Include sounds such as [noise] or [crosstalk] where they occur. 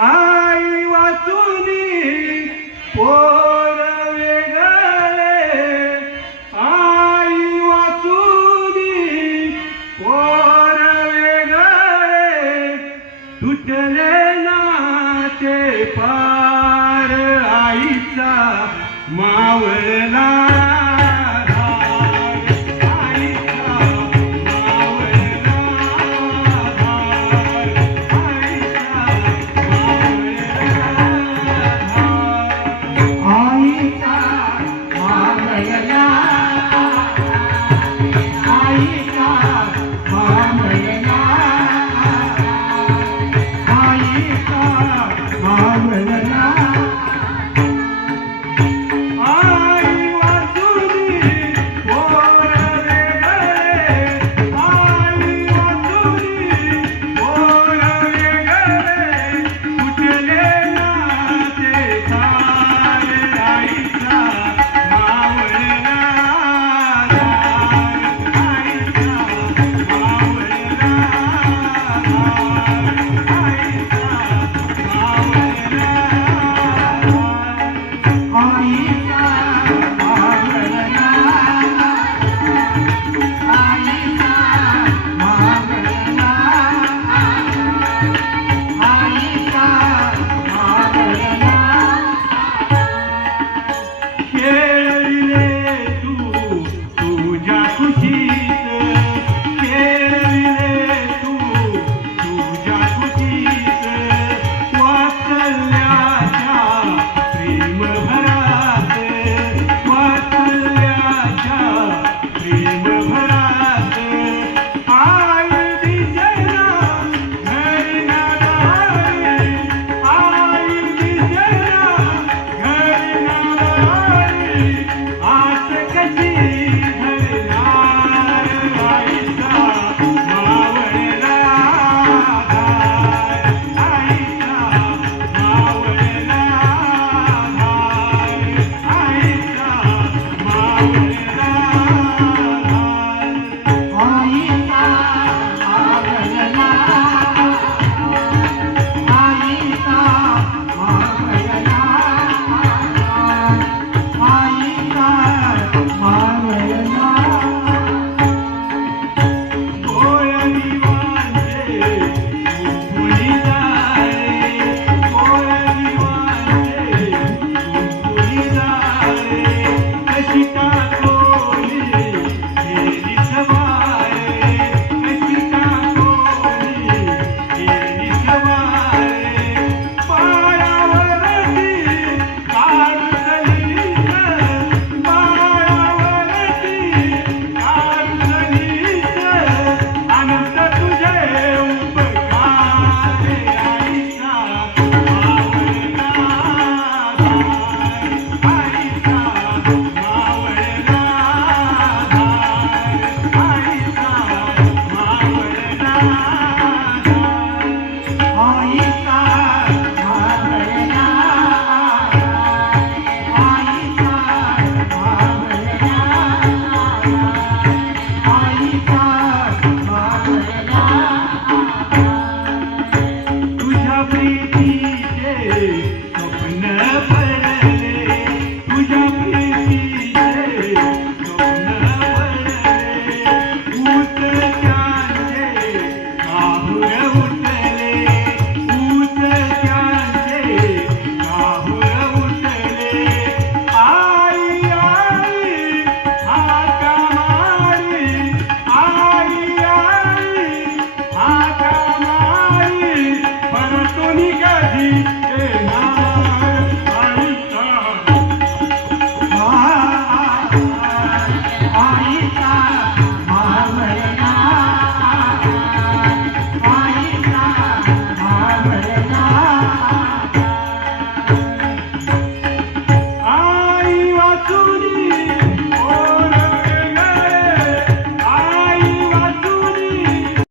आई वाचुनी पोर वेगळे. आई वाचुनी पोर वेगळे. तुटले नाते पार आईचा मावळला आई Thank [laughs] you.